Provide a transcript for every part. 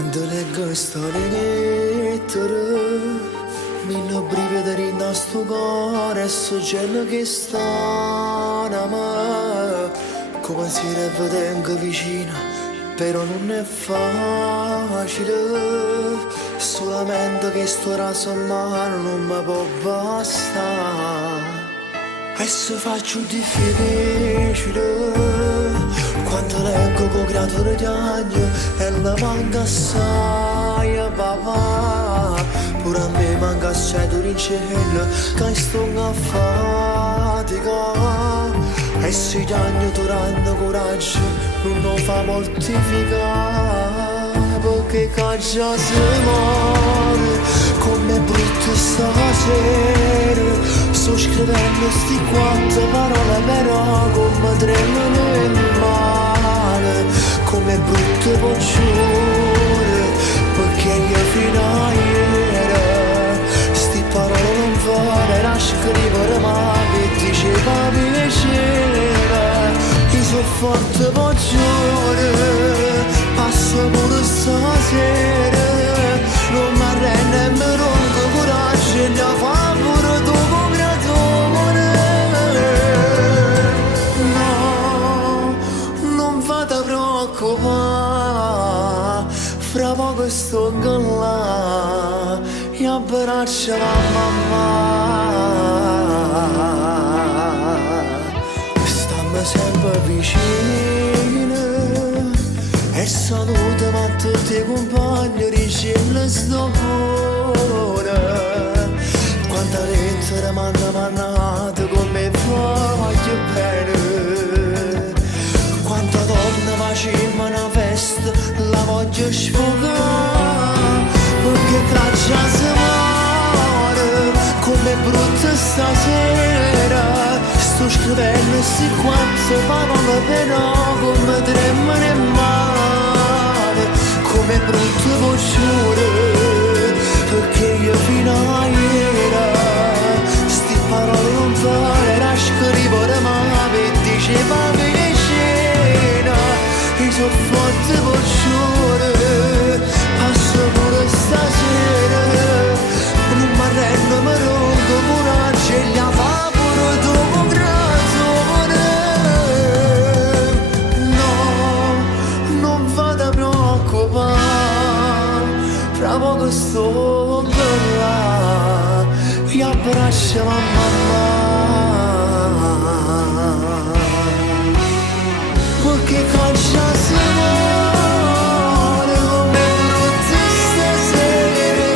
Quando leggo storie lettere, mille brividi rinno a sto cuore e so cielo che sta a me. Come si vengo vicino, però non è facile. Solamente che sto raso a mano non mi può bastare. E se faccio difficile quando leggo con creature di agno e la manca assai papà. Pure a me manca assai in cielo che sto a fatica. E se gli agni durando coraggio non lo fa mortificare. Perché già si muore come brutto stasera. Sto scrivendo sti quattro parole però come tremano in male. Come brutte poggiore perché io fino a ieri sti parole non vale a scrivere ma che diceva piacere. Io so forte poggiore, passo pure stasera. Non mi arrendo e mi rompo coraggio e la fa pure tu come creatore. No, non vado a preoccupare, fra poco sto là e abbraccio la mamma. Stammi sempre vicino e salutami a tutti i compagni di cielo sto cuore. Quanta lettera m'hanno mandato come voglio bene. Quanta donna faceva una festa la voglio sfogare. Perché traccia si muore come brutta stasera. Sto scrivendo sti quattro parole però come tremano in male. Come brutte poggiore perché io fino a ieri sti parole non vale a scrivere ma per diceva vicina. Io so forte poggiore, passo pure stasera. Non mi arrendo, mi rompo coraggio e la fa pure dopo creatore. No, non vado a preoccupare, fra poco sto là e abbraccio la mamma. Perché già si muore come brutte stasera.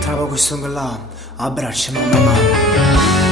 Tra poco sto là, abbraccio mamma.